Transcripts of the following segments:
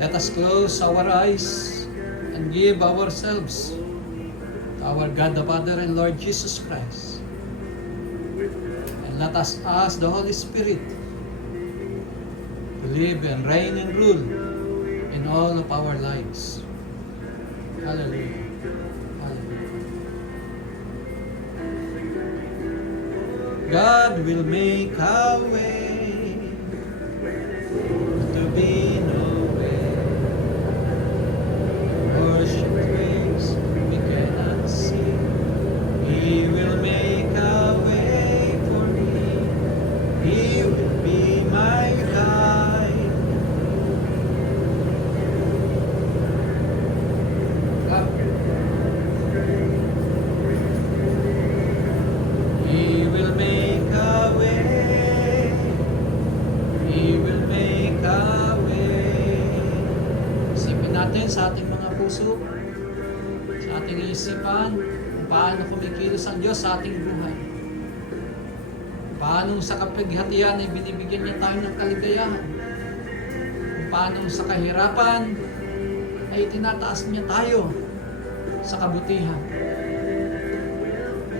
Let us close our eyes and give ourselves to our God the Father and Lord Jesus Christ. And let us ask the Holy Spirit to live and reign and rule in all of our lives. Hallelujah. Hallelujah. God will make a way to be no way. Worship ways we cannot see. He will make a way for me. He will be my guide. He will make a way. He will make a way. Isipin natin sa ating mga puso, sa ating isipan, kung paano kumikilos ang Diyos sa ating buhay. Paano sa kapighatian ay binibigyan niya tayo ng kaligayahan. Kung paano sa kahirapan ay tinataas niya tayo sa kabutihan.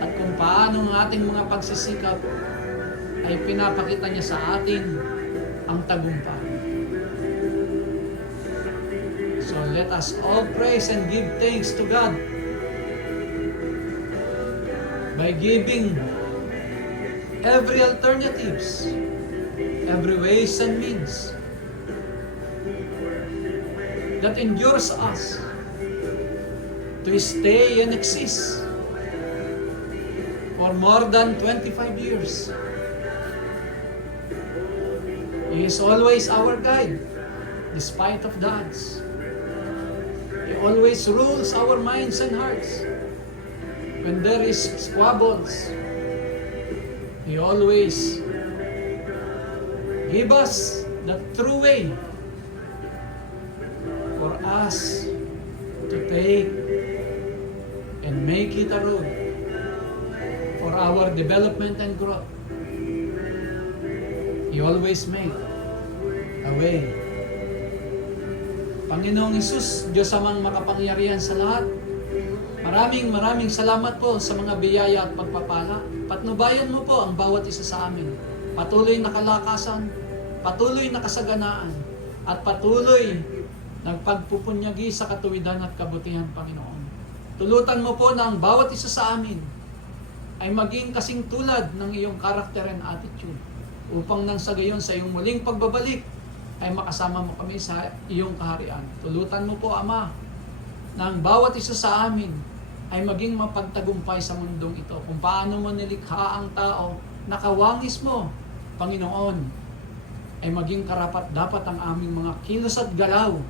At kung paano ang ating mga pagsisikap ay pinapakita niya sa atin ang tagumpay. So let us all praise and give thanks to God by giving every alternatives, every ways and means that endures us to stay and exist for more than 25 years. He is always our guide, despite of the odds. He always rules our minds and hearts. When there is squabbles, He always give us the true way for us to take and make it a road for our development and growth. He always make a way. Panginoong Hesus, Diyos amang makapangyarihan sa lahat, maraming salamat po sa mga biyaya at pagpapala. Patnubayan mo po ang bawat isa sa amin. Patuloy na kalakasan, patuloy na kasaganaan, at patuloy nagpagpupunyagi sa katuwidan at kabutihan, Panginoon. Tulutan mo po na ang bawat isa sa amin ay maging kasing tulad ng iyong character and attitude, upang nang sa gayon sa iyong muling pagbabalik ay makasama mo kami sa iyong kaharian. Tulutan mo po, Ama, na ang bawat isa sa amin ay maging mapagtagumpay sa mundong ito. Kung paano mo nilikha ang tao, nakawangis mo, Panginoon, ay maging karapat dapat ang aming mga kilos at galaw,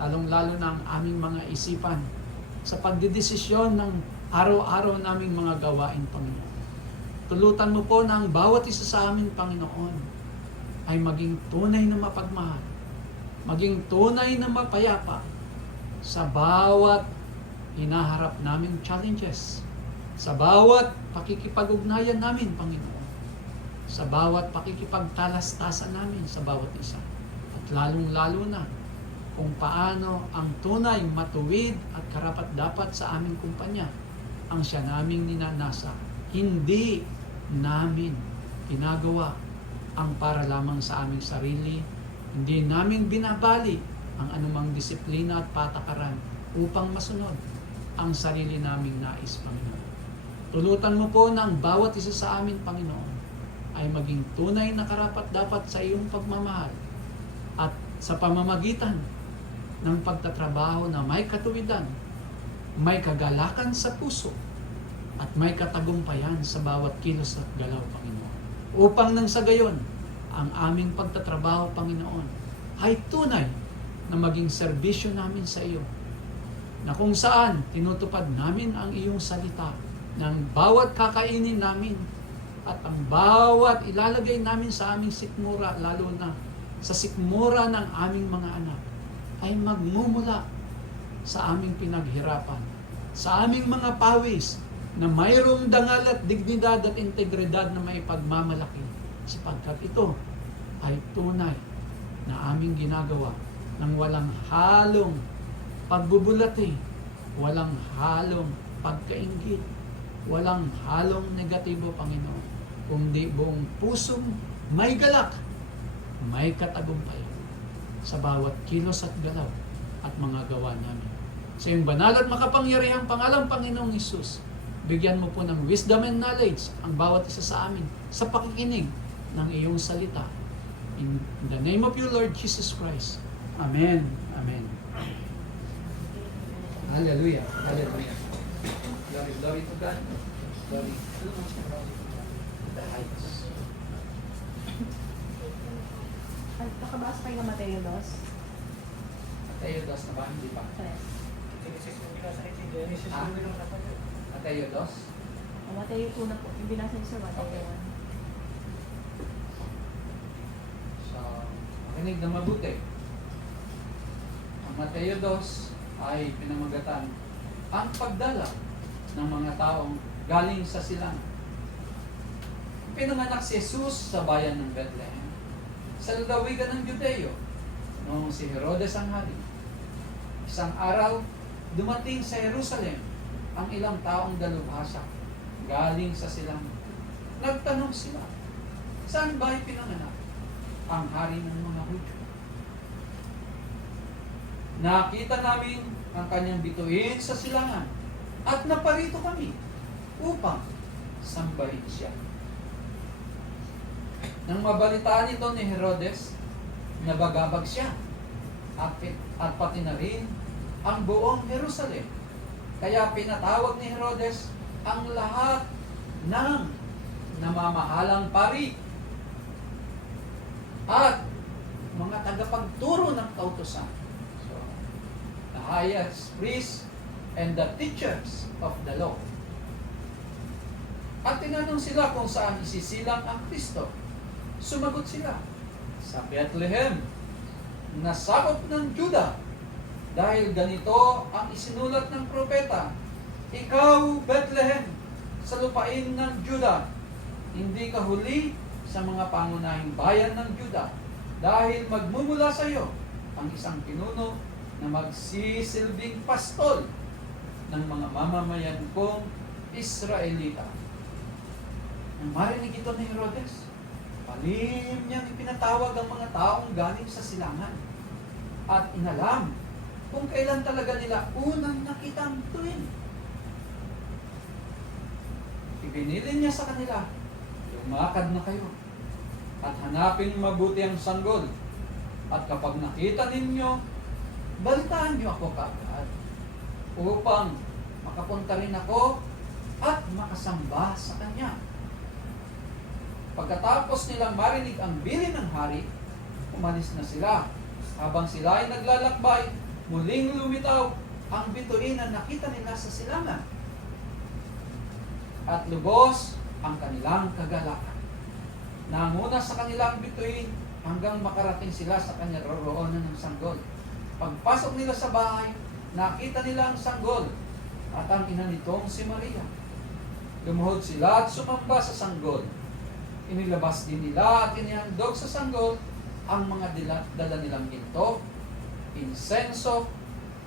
lalong-lalo na ang aming mga isipan, sa pagdidesisyon ng araw-araw naming mga gawain, Panginoon. Tulutan mo po na ang bawat isa sa amin, Panginoon, ay maging tunay na mapagmahal, maging tunay na mapayapa sa bawat hinaharap naming challenges, sa bawat pakikipag-ugnayan namin, Panginoon, sa bawat pakikipagtalastasan namin sa bawat isa, at lalong-lalo na kung paano ang tunay, matuwid at karapat-dapat sa aming kumpanya ang siya naming ninanasa. Hindi namin ginagawa ang para lamang sa aming sarili. Hindi namin binabali ang anumang disiplina at patakaran upang masunod ang sarili naming nais, Panginoon. Tulutan mo po na ang bawat isa sa amin, Panginoon, ay maging tunay na karapat-dapat sa iyong pagmamahal, at sa pamamagitan ng pagtatrabaho na may katuwidan, may kagalakan sa puso, at may katagumpayan sa bawat kilos at galaw, Panginoon. Upang nang sa gayon, ang aming pagtatrabaho, Panginoon, ay tunay na maging serbisyo namin sa iyo, na kung saan tinutupad namin ang iyong salita ng bawat kakainin namin at ang bawat ilalagay namin sa aming sikmura, lalo na sa sikmura ng aming mga anak, ay magmumula sa aming pinaghirapan, sa aming mga pawis, na mayroong dangal at dignidad at integridad na may pagmamalaki, sapagkat ito ay tunay na aming ginagawa ng walang halong pagbubulati, walang halong pagkainggit, walang halong negatibo, Panginoon, kundi buong pusong may galak, may katagumpay sa bawat kilos at galaw at mga gawa namin. Sa iyong banal at makapangyarihang pangalan, Panginoong Hesus, bigyan mo po ng wisdom and knowledge ang bawat isa sa amin sa pakikinig ng iyong salita. In the name of your Lord Jesus Christ. Amen. Amen. Hallelujah. Hallelujah. Glory, glory to God. Glory to the heights. Nakabasa kayo ng Mateo 2? Mateo 2 na ba? Hindi pa. Yes. Mateo 2? Mateo 2 na po. Yung binasa niyo sa Mateo 1. So, makinig na mabuti. Ang Mateo 2 ay pinamagatan ang pagdala ng mga taong galing sa silangan. Pinanganak si Jesus sa bayan ng Bethlehem, sa lalawigan ng Judeo, noong si Herodes ang hari. Isang araw, dumating sa Jerusalem ang ilang taong dalubhasa galing sa silangan. Nagtanong sila, saan ba pinanganak ang hari ng mga Hudyo? Nakita namin ang kanyang bituin sa silangan at naparito kami upang sambahin siya. Nang mabalitaan ito ni Herodes, nabagabag siya at pati na rin ang buong Jerusalem. Kaya pinatawag ni Herodes ang lahat ng namamahalang pari at mga tagapagturo ng kautusan. So, the highest priests and the teachers of the law. At tinanong sila kung saan isisilang ang Kristo. Sumagot sila, sa Bethlehem, na sakop ng Juda, dahil ganito ang isinulat ng propeta, ikaw, Bethlehem, sa lupain ng Juda, hindi ka huli sa mga pangunahing bayan ng Juda, dahil magmumula sa iyo ang isang pinuno na magsisilbing pastol ng mga mamamayan kong Israelita. Nang marinig ito ni Herodes, palim niyang ipinatawag ang mga taong galing sa silangan at inalam kung kailan talaga nila unang nakita ang bituin. Ibinilin niya sa kanila, lumakad na kayo at hanapin mabuti ang sanggol, at kapag nakita ninyo, balitaan niyo ako kaagad upang makapunta rin ako at makasamba sa kanya. Pagkatapos nilang marinig ang bilin ng hari, umalis na sila. Habang sila ay naglalakbay, muling lumitaw ang bituin na nakita nila sa silangan. At lubos ang kanilang kagalakan. Nanguna sa kanilang bituin hanggang makarating sila sa kanya roroonan ng sanggol. Pagpasok nila sa bahay, nakita nila ang sanggol at ang ina nitong si Maria. Lumuhod sila at sumamba sa sanggol. Inilabas din nila at inihandog sa sanggol ang mga dala nilang ginto, insenso,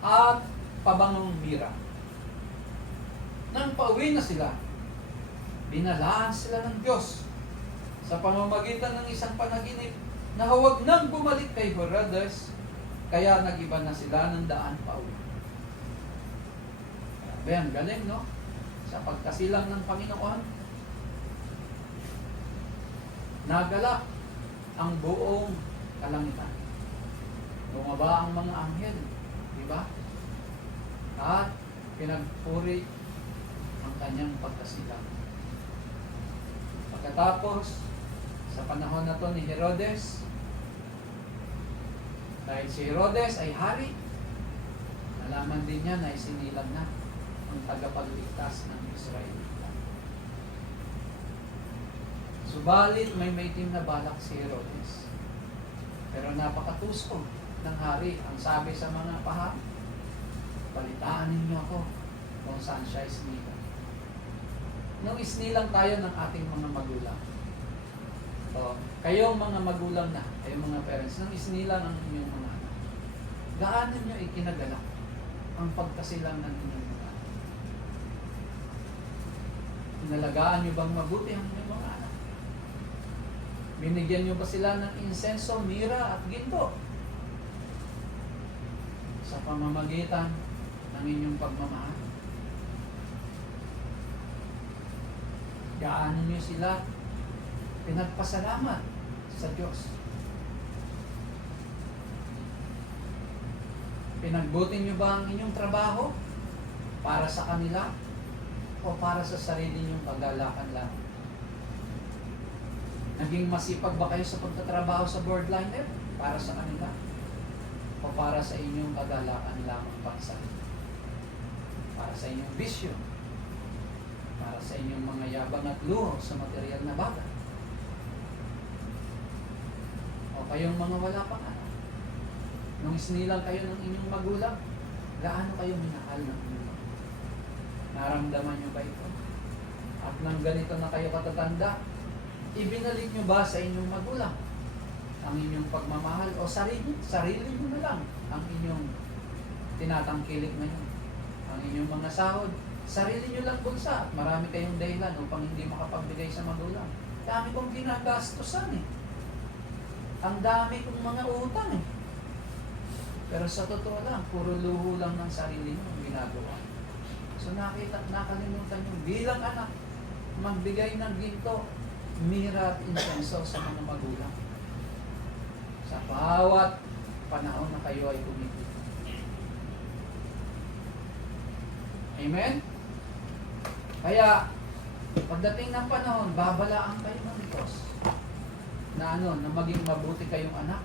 at pabangong mira. Nang pauwi na sila, binalaan sila ng Diyos sa pamamagitan ng isang panaginip na huwag nang bumalik kay Herodes, kaya nagiba na sila ng daan pauwi. Ang galing, no? Sa pagkasilang ng Panginoon, nagalak ang buong kalangitan. Bumaba ang mga anghel, di ba? At pinagpuri ang kanyang pagkasilang. Pagkatapos, sa panahon na to ni Herodes, dahil si Herodes ay hari, nalaman din niya na isinilang na ang tagapagligtas ng Israel. Subalit may maitim na balak si Herodes. Pero napakatusko ng hari. Ang sabi sa mga paha, balitaan ninyo ako kung saan siya isnilang. Nung isnilang tayo ng ating mga magulang. So, kayong mga magulang na, kayong mga parents, nung isnilang ang inyong mga anak. gaano nyo ikinagalak ang pagkasilang ng inyong mga anak? Inalagaan nyo bang mabuti ang inyong mga anak? Binigyan nyo ba sila ng insenso, mira at ginto? Sa pamamagitan ng inyong pagmamahal. Gaano nyo sila pinagpasalamat sa Diyos? Pinagbuti nyo ba ang inyong trabaho para sa kanila o para sa sarili nyong kagalakan lang? Naging masipag ba kayo sa pagtatrabaho sa boardliner para sa kanila o para sa inyong kagalakan lamang pagsali? Para sa inyong bisyo, para sa inyong mga yabang at luho sa material na bagay, o kayong mga wala pang anak, nung isinilang kayo ng inyong magulang, gaano kayo minahal ng inyong magulang? Naramdaman nyo ba ito? At nang ganito na kayo katatanda, ibinalik nyo ba sa inyong magulang ang inyong pagmamahal o sarili nyo na lang ang inyong tinatangkilik ngayon? Ang inyong mga sahod, sarili nyo lang bulsa. Marami kayong dahilan upang hindi makapagbigay sa magulang. Dami kong ginagastusan eh. Ang dami kong mga utang eh. Pero sa totoo lang, puro luho lang ng sarili nyo ang ginagawa. So nakalimutan nyo bilang anak, magbigay ng ginto, mira at insenso sa mga magulang. Sa bawat panahon na kayo ay tumigil. Amen? Kaya, pagdating ng panahon, babalaan kayo ng Diyos na na maging mabuti kayong anak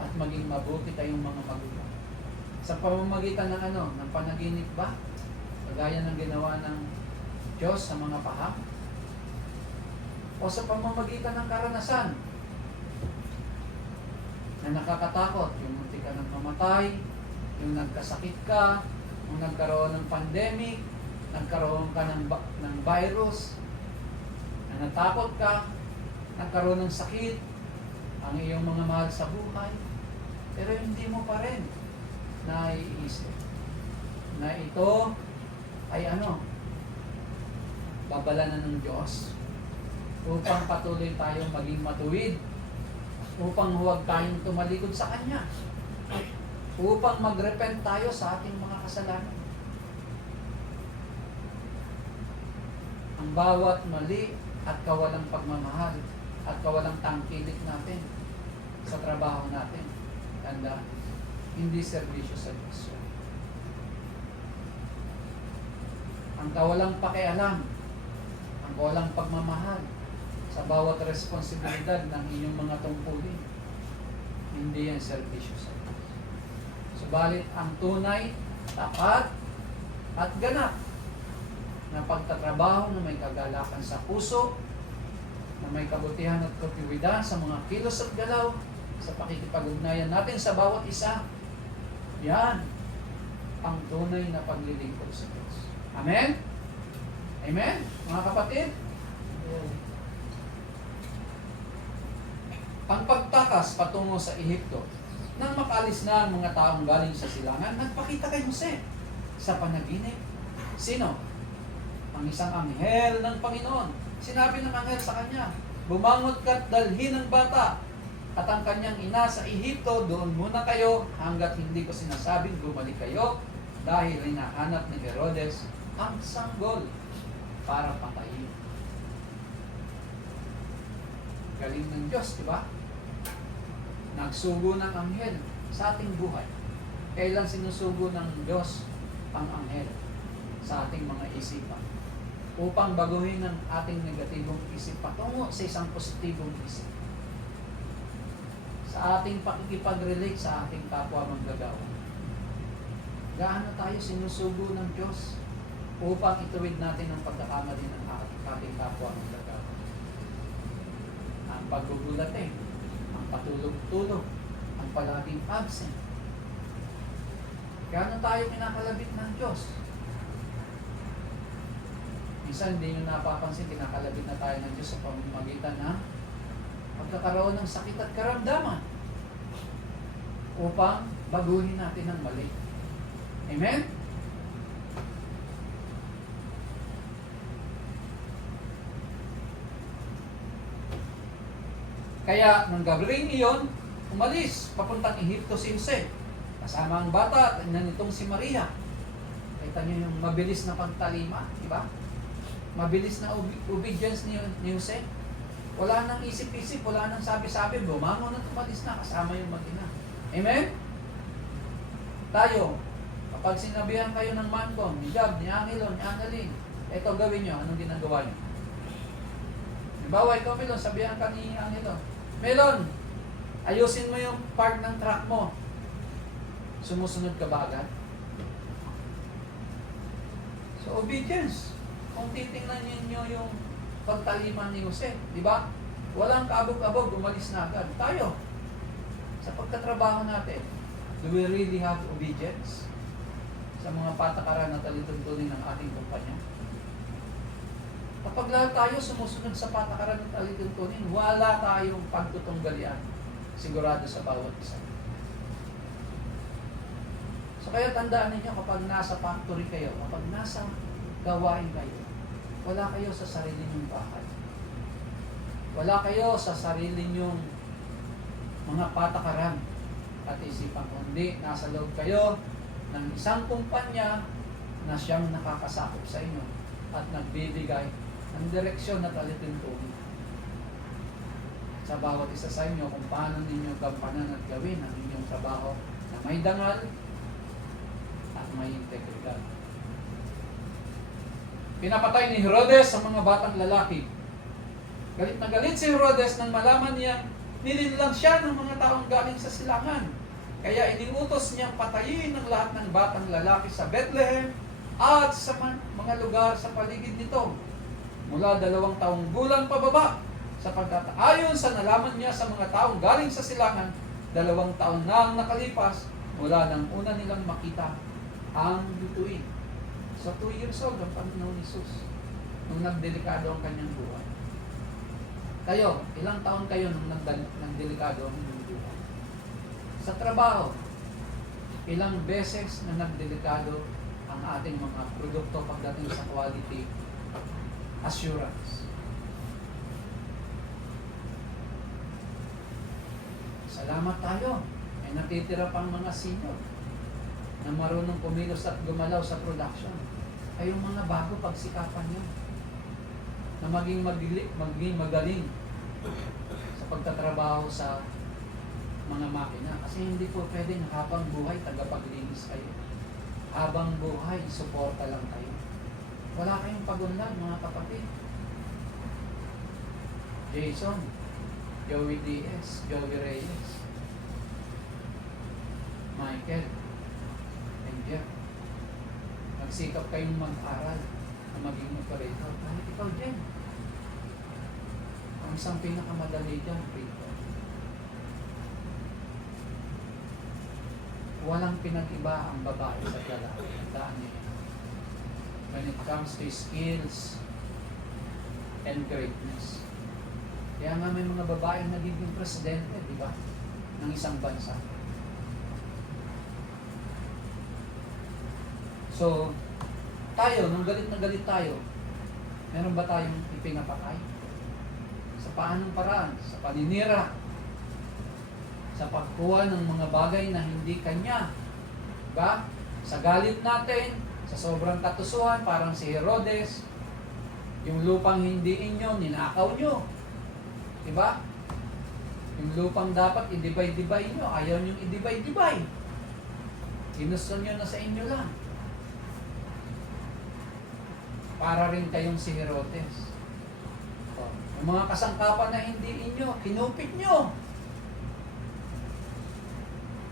at maging mabuti kayong mga magulang. Sa pamamagitan ng ng panaginip ba? Kagaya ng ginawa ng Diyos sa mga paham? O sa pamamagitan ng karanasan na nakakatakot, yung munti ka ng mamatay, yung nagkasakit ka, yung nagkaroon ng pandemic, nagkaroon ka ng virus, na natakot ka, nagkaroon ng sakit, ang iyong mga mahal sa buhay, pero hindi mo pa rin naiisip na ito ay babalanan ng Diyos upang patuloy tayong maging matuwid, upang huwag tayong tumalikod sa Kanya, upang mag-repent tayo sa ating mga kasalanan. Ang bawat mali at kawalang pagmamahal at kawalang tangkilik natin sa trabaho natin, tandaan, hindi serbisyo sa Diyos. Ang kawalang pakialam, ang kawalang pagmamahal sa bawat responsibilidad ng inyong mga tungkulin, hindi yan serbisyo sa Diyos. Subalit ang tunay, tapat, at ganap na pagtatrabaho na may kagalakan sa puso, na may kabutihan at katiwidan sa mga kilos at galaw, sa pakikipag-ugnayan natin sa bawat isa, yan ang tunay na paglilingkod sa Diyos. Amen? Amen? Mga kapatid? Ang pagtakas patungo sa Ehipto, nang makalis na ang mga taong galing sa silangan, nagpakita kay Jose sa panaginip. Sino? Ang isang anghel ng Panginoon. Sinabi ng anghel sa kanya, bumangot ka't dalhin ang bata at ang kanyang ina sa Ehipto, doon muna kayo hanggat hindi ko sinasabing bumalik kayo dahil hinahanap ni Herodes ang sanggol para patayin. Galing ng Diyos, di ba? Nagsugo ng anghel sa ating buhay. Kailan sinusugo ng Diyos ang anghel sa ating mga isipan? Upang baguhin ang ating negatibong isip patungo sa isang positibong isip. Sa ating pakikipag-relate sa ating kapwa manggagawa. Gaano tayo sinusugo ng Diyos upang ituwid natin ang pagkakamali ng ating kapwa manggagawa. Ang pagbubulating, ang patulog-tulog, ang palaging absent. Gaano tayo kinakalabit ng Diyos? Minsan hindi nyo napapansin, kinakalabit na tayo ng Diyos sa pamamagitan ng pagkakaroon ng sakit at karamdaman. upang baguhin natin ang mali. Amen? Kaya nang gabing iyon, umalis papuntang Ehipto si Jose. Kasama ang bata at ina nitong si Maria. Kita niyo yung mabilis na pagtalima, di ba? Mabilis na obedience ni Jose. Wala nang isip-isip, wala nang sabi-sabi, bumangon at umalis na kasama yung mag-ina. Amen? Tayo, kapag sinabihan kayo ng manbong, ni Job, ni Angelo, ni Annalyn, ito gawin nyo, anong ginagawa nyo? Halimbawa, ikaw Melon, sabihan ka ni Angelo, Melon, ayusin mo yung part ng truck mo. Sumusunod ka ba agad? So, obedience. Kung titingnan ninyo yung pagtalima ni Jose, di ba? Walang kaabog-abog, umalis na agad. Tayo, sa pagkatrabaho natin, do we really have obedience sa mga patakaran na talituntunin ng ating kumpanya? Kapag lahat tayo sumusunod sa patakaran ng talituntunin, wala tayong pagtutunggalian sigurado sa bawat isa. So kaya tandaan ninyo, kapag nasa factory kayo, kapag nasa gawain kayo, wala kayo sa sarili nyong bahay. Wala kayo sa sarili nyong mga patakaran at isipan, kundi nasa loob kayo ng isang kumpanya na siyang nakakasakop sa inyo at nagbibigay ng direksyon at alituntunin sa bawat isa sa inyo kung paano ninyo gampanan at gawin ang inyong trabaho na may dangal at may integridad. Pinapatay ni Herodes ang mga batang lalaki. Galit na galit si Herodes nang malaman niya nilinlang siya ng mga taong galing sa silangan. Kaya iniutos niyang patayin ang lahat ng batang lalaki sa Bethlehem at sa mga lugar sa paligid nito. Mula 2 taong gulang pababa, sapagkat ayon sa nalaman niya sa mga taong galing sa silangan, 2 taon na ang nakalipas mula nang una nilang makita ang bituin. So 2 years old ang Panginoon Hesus nung nagdelikado ang kanyang buhay. Kayo, ilang taon kayo nung nagdelikado ang inyong buhay? Sa trabaho, ilang beses na nagdelikado ang ating mga produkto pagdating sa quality assurance. Salamat tayo. May natitira pang mga senior na marunong kumilos at gumalaw sa production. Kayong mga bago, pagsikapan nyo na maging magaling sa pagtatrabaho sa mga makina. Kasi hindi po pwedeng habang buhay tagapaglinis kayo. Habang buhay, suporta lang kayo. Wala kayong pagunlad, mga kapatid. Jason, Joey Diaz, Joey Reyes, Michael, and Jeff. Magsikap kayong mag-aral na maging operator. Kahit ikaw dyan. Ang isang pinakamadali dyan, Rito. Walang pinag-iba ang babae sa lalaki. Tandaan niyo. When it comes to skills and greatness. Kaya nga may mga babaeng nagiging presidente, di ba? Ng isang bansa. So, tayo, nung galit na galit tayo, meron ba tayong ipinapatay? Sa paanong paraan? Sa paninira? Sa pagkuha ng mga bagay na hindi kanya? Diba? Sa galit natin, sa sobrang katusuhan, parang si Herodes, yung lupang hindi inyo, ninakaw nyo. Diba? Yung lupang dapat i-divide-divide nyo, ayaw nyo i-divide-divide. Ginusto nyo na sa inyo lang. Para rin kayong si Herodes. Yung mga kasangkapan na hindi inyo, kinupit nyo.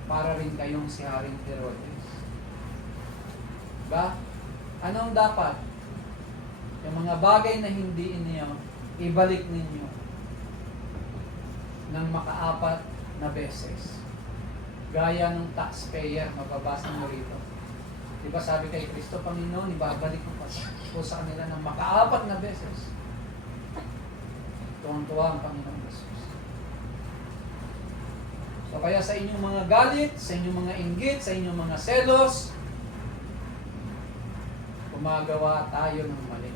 Para rin kayong si Haring Herodes. Diba? Anong dapat? Yung mga bagay na hindi inyo, ibalik ninyo ng makaapat na beses. Gaya ng taxpayer, mababasa mo rito. Diba sabi kay Kristo, Panginoon, ibabalik ko po sa kanila ng makaapat na beses. Tuwang-tuwa ang Panginoon Jesus. So O kaya sa inyong mga galit, sa inyong mga inggit, sa inyong mga selos, gumagawa tayo ng mali.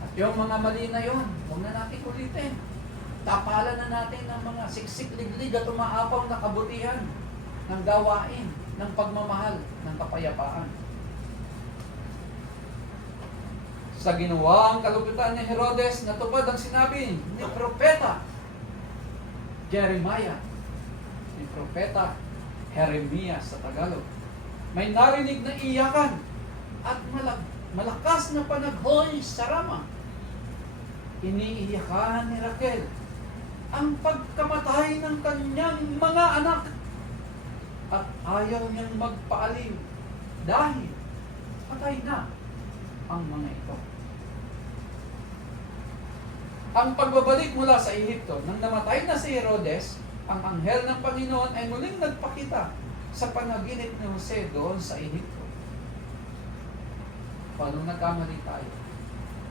At yung mga mali na yun, huwag na natin ulitin. Tapalan na natin ng mga siksik-liglig at umaapaw na kabutihan ng gawain, ng pagmamahal, ng kapayapaan. Sa ginawang kalupitan ni Herodes, natupad ang sinabi ni Propeta Jeremiah, ni Propeta Jeremias sa Tagalog. May narinig na iyakan at malakas na panaghoy sa Rama. Iniiyakan ni Raquel ang pagkamatay ng kanyang mga anak at ayaw niyang magpaalim dahil patay na ang mga ito. Ang pagbabalik mula sa Ehipto, nang namatay na si Herodes, ang anghel ng Panginoon ay muling nagpakita sa panaginip ni Jose doon sa Ehipto. Paano nagkamali tayo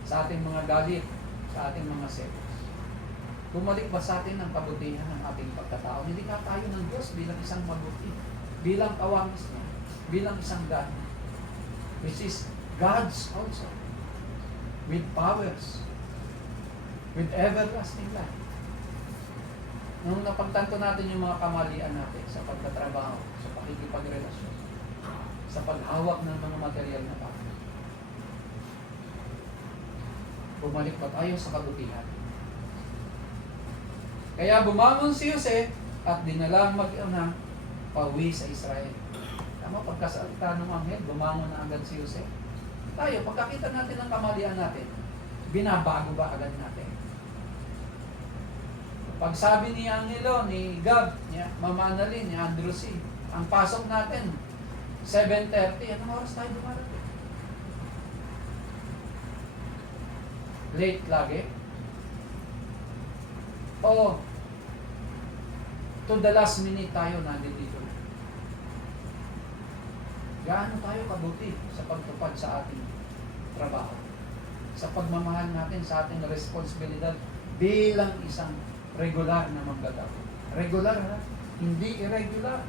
sa ating mga galit, sa ating mga selos? Bumalik ba sa atin ang kabutihan ng ating pagkatao? Nilikha tayo ng Diyos bilang isang mabuti, bilang kawangis niya, bilang isang God, which is God's also, with powers, with everlasting life. Nung napagtanto natin yung mga kamalian natin sa pagtatrabaho, sa pakikipagrelasyon, sa paghawak ng mga material na bagay, bumalik pa tayo sa kabutihan. Kaya bumangon si Jose at dinalang mag-ina pauwi sa Israel. Tama, pagkasalita ng anghel, bumangon na agad si Jose. Tayo, pagkakita natin ng kamalian natin, binabago ba agad natin? Pag sabi ni Angelo, ni Gab, ni Mama Annalyn, ni Andrew C., ang pasok natin, 7:30, anong oras tayo dumarating? Late lagi? O to the last minute tayo nandito? Gaano tayo kabuti sa pagtupad sa ating trabaho? Sa pagmamahal natin sa ating responsibilidad bilang isang regular na manggagawa. Regular, ha? Hindi irregular.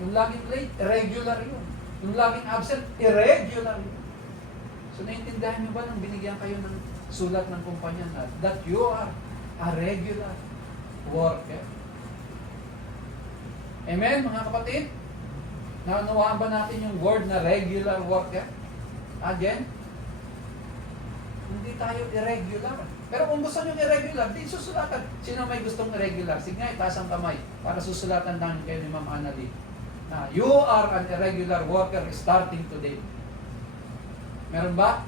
Yung laging late, irregular yun. Yung laging absent, irregular yun. So, naiintindihan nyo ba nang binigyan kayo ng sulat ng kumpanya na that you are a regular worker? Amen, mga kapatid? Naunawaan ba natin yung word na regular worker? Again, hindi tayo irregular. Pero kung gusto nyo irregular, di susulatan. Sino may gustong irregular? Sige nga, itaas ang kamay para susulatan lang kayo ni Ma'am Annalyn na you are an irregular worker starting today. Meron ba?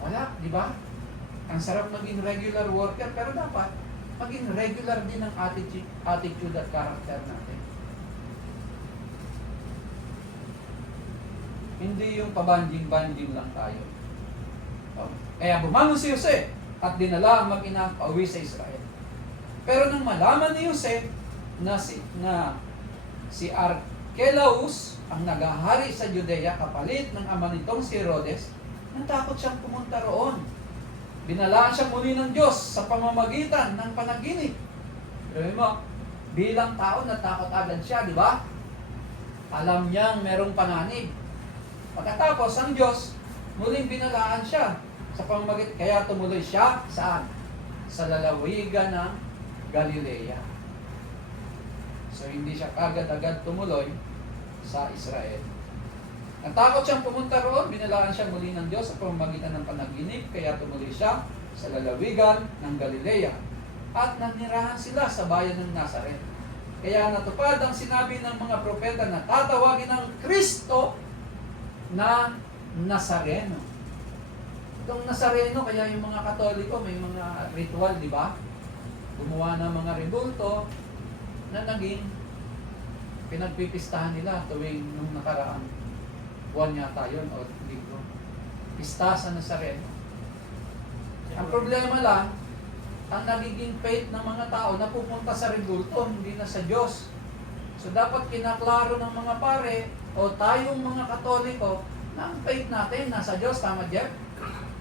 Wala, di ba? Ang sarap maging regular worker, pero dapat maging regular din ang attitude at character natin. Hindi yung pabanding-banding lang tayo. Kaya bumangon si Jose at dinala ang mag-ina pauwi sa Israel. Pero nang malaman ni Jose na si Archelaus ang naghahari sa Judea kapalit ng ama nitong si Herodes, natakot siyang pumunta roon. Binalaan siya muli ng Diyos sa pamamagitan ng panaginip. Pero mo, bilang tao natakot agad siya, di ba? Alam niyang merong panganib. Pagkatapos ang Diyos, muling binalaan siya sa pamamagitan, kaya tumuloy siya saan? Sa lalawigan ng Galilea. So hindi siya agad-agad tumuloy sa Israel. Natakot siyang pumunta roon, binalaan siya muli ng Diyos sa pamamagitan ng panaginip, kaya tumuloy siya sa lalawigan ng Galilea. At nanirahan sila sa bayan ng Nazaret. Kaya natupad ang sinabi ng mga propeta na tatawagin ng Kristo na Nazareno. Itong Nazareno, kaya yung mga Katoliko may mga ritual, di ba? Gumawa ng mga rebulto na naging pinagpipistahan nila tuwing nung nakaraang buwan yata yun o linggo. Pista sa Nazareno. Ang problema lang, ang nagiging faith ng mga tao na pupunta sa rebulto, hindi na sa Diyos. So dapat kinaklaro ng mga pare o tayong mga Katoliko na ang faith natin nasa Diyos. Tama, Jeff?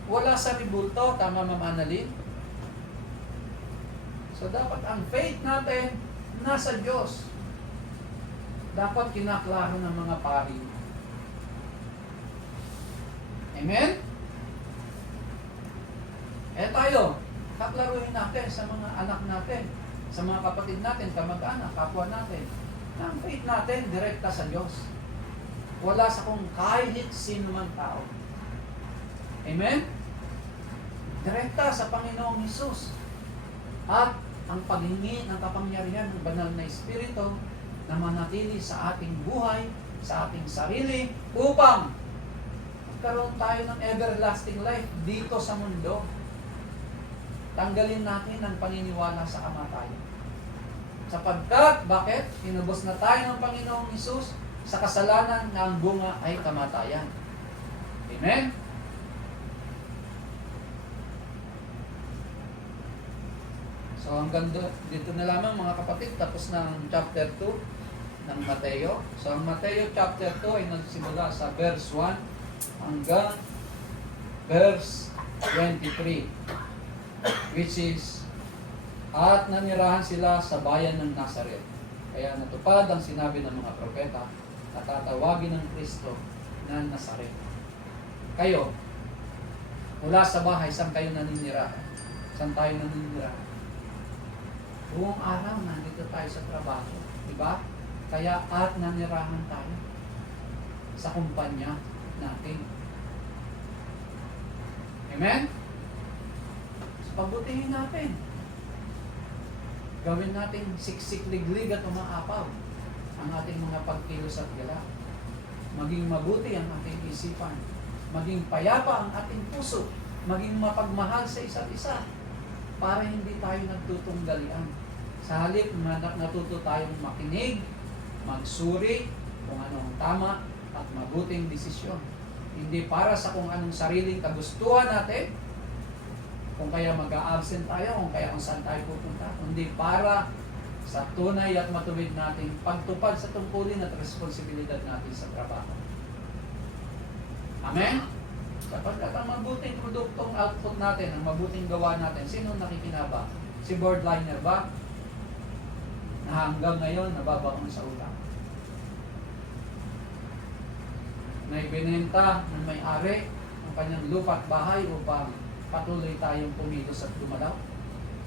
Wala sa rebulto. Tama, Ma'am Annalyn? So dapat ang faith natin nasa Diyos. Dapat kinaklaro ng mga pari. Amen? Tayo, kaklaruhin natin sa mga anak natin, sa mga kapatid natin, kamag-anak, kapwa natin, na ang faith natin direkta sa Diyos. Wala sa kung kahit sino man tao. Amen? Direkta sa Panginoong Hesus. At ang paghingi ng kapangyarihan ng banal na Espiritu na manatili sa ating buhay, sa ating sarili, upang magkaroon tayo ng everlasting life dito sa mundo. Tanggalin natin ang paniniwala sa kamatayan. Sapagkat, bakit? Inubos na tayo ng Panginoong Hesus sa kasalanan na ang bunga ay kamatayan. Amen? So hanggang dito na lamang mga kapatid, tapos ng chapter 2 ng Mateo. So ang Mateo chapter 2 ay nagsimula sa verse 1 hanggang verse 23, which is, at nanirahan sila sa bayan ng Nazaret. Kaya natupad ang sinabi ng mga propeta na tatawagin ng Kristo na Nazaret. Kayo, mula sa bahay, saan kayo naninirahan? Saan tayo naninirahan? Buong araw, nandito tayo sa trabaho. Diba? Kaya at nanirahan tayo sa kumpanya natin. Amen? So, pabutihin natin. Gawin natin siksik, liglig at umaapaw ang ating mga pagkilos at gala. Maging mabuti ang ating isipan. Maging payapa ang ating puso. Maging mapagmahal sa isa't isa. Para hindi tayo nagtutunggalian. Sa halip, natuto tayong makinig, magsuri kung anong tama at mabuting desisyon. Hindi para sa kung anong sariling kagustuhan natin, kung kaya mag-a-absent tayo, kung kaya kung saan tayo pupunta, kundi para sa tunay at matuwid nating pagtupad sa tungkulin at responsibilidad natin sa trabaho. Amen? Sapagkat ang mabuting produktong output natin, ang mabuting gawa natin, sino nakikinaba? Si boardliner ba? Na hanggang ngayon nababaon sa utang. May binenta ng may-ari ang kanyang lupa at bahay upang patuloy tayong pumilos at dumalaw,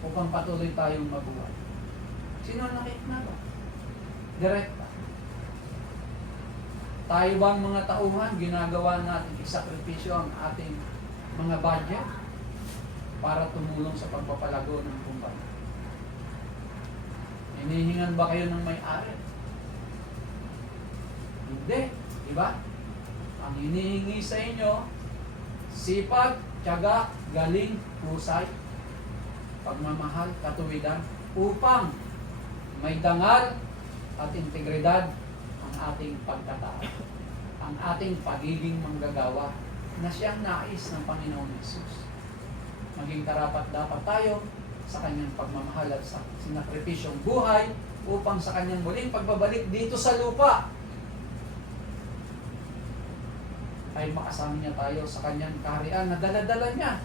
upang patuloy tayong mabuhay. Sino nakikinaba? Direkta. Tayo bang mga tauhan, ginagawa natin isakripisyo ang ating mga budget para tumulong sa pagpapalago ng kumpanya? Hinihingan ba kayo ng may-ari? Hindi. Diba? Ang hinihingi sa inyo, sipag, tiyaga, galing, husay, pagmamahal, katuwigan, upang may dangal at integridad ang ating pagkatao, ang ating pagiging manggagawa na siyang nais ng Panginoong Hesus. Maging karapat-dapat tayo sa kanyang pagmamahal at sa sinakripisyong buhay upang sa kanyang muling pagbabalik dito sa lupa ay makasama niya tayo sa kanyang kaharian na dala-dala niya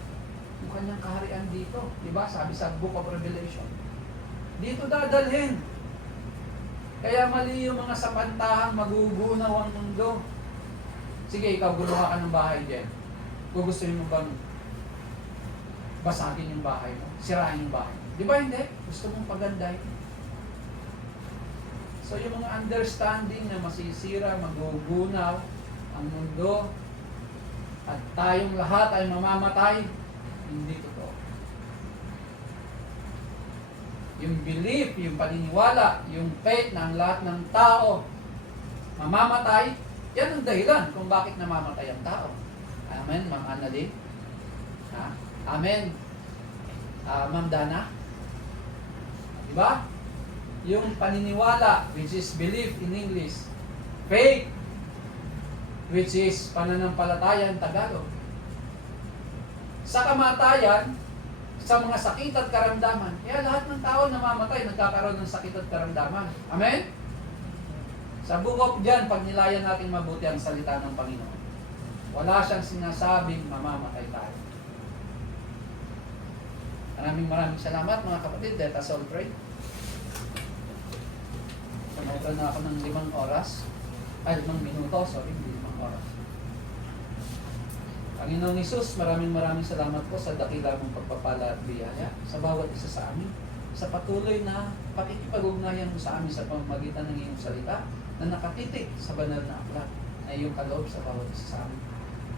yung kanyang kaharian dito. Diba? Sabi sa Book of Revelation, dito dadalhin. Kaya mali yung mga sapantahang magugunaw ang mundo. Sige, ikaw gumawa ka ng bahay dyan. Gugustuhin mo bang basagin yung bahay mo? Sirain yung bahay mo? Di ba hindi? Gusto mong pagandahin. So yung mga understanding na masisira, magugunaw ang mundo at tayong lahat ay mamamatay, hindi totoo. Yung belief, yung paniniwala, yung faith na ang lahat ng tao mamamatay, yan ang dahilan kung bakit namamatay ang tao. Amen, Ma'am Annalyn? Ha? Amen. Ma'am Dana? Diba? Yung paniniwala, which is belief in English. Faith, which is pananampalataya in Tagalog. Sa kamatayan, sa mga sakit at karamdaman, kaya lahat ng tao namamatay, nagkakaroon ng sakit at karamdaman. Amen? Sa Book of John, pag nilayan natin mabuti ang salita ng Panginoon, wala siyang sinasabing mamamatay tayo. Maraming salamat mga kapatid. Let us all pray. Sumobra na ako ng 5 oras. Ay, 5 minuto. Sorry, hindi 5 oras. Panginoong Hesus, maraming salamat po sa dakila mong pagpapala at biyaya sa bawat isa sa amin. Sa patuloy na pakikipag-ugnayan mo sa amin sa pamamagitan ng iyong salita na nakatitik sa banal na aklat na iyong kaloob sa bawat isa sa amin.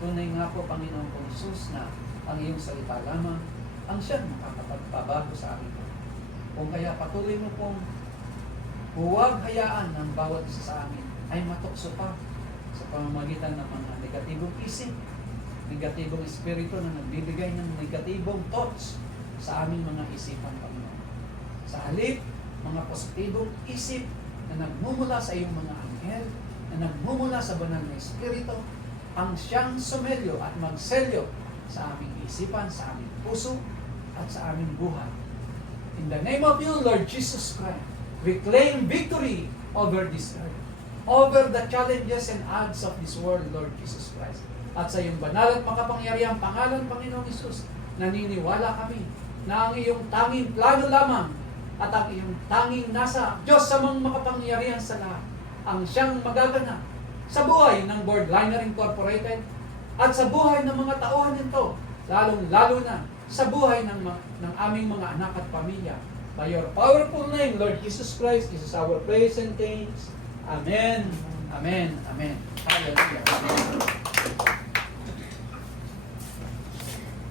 Tunay nga po, Panginoong Hesus, na ang iyong salita lamang ang siyang makakapagpabago sa amin. Kung kaya patuloy mo pong huwag hayaan ng bawat isa sa amin ay matukso pa sa pamamagitan ng mga negatibong isip, negatibong espiritu na nagbibigay ng negatibong thoughts sa aming mga isipan, Panginoon. Sa halip, mga positibong isip na nagmumula sa iyong mga anghel, na nagmumula sa banal na espiritu, ang siyang sumelyo at magselyo sa aming isipan, sa aming puso, at sa aming buhay. In the name of you, Lord Jesus Christ, we claim victory over this earth, over the challenges and odds of this world, Lord Jesus Christ. At sa iyong banal at makapangyarihang pangalan, Panginoong Hesus, naniniwala kami na ang iyong tanging plano lamang at ang iyong tanging nasa Diyos sa mga makapangyarihan sa lahat ang siyang magaganap sa buhay ng Boardliner Incorporated at sa buhay ng mga tauhan nito, lalong-lalo na sa buhay ng aming mga anak at pamilya. By your powerful name, Lord Jesus Christ, this is our praise and thanks. Amen. Amen. Amen. Hallelujah.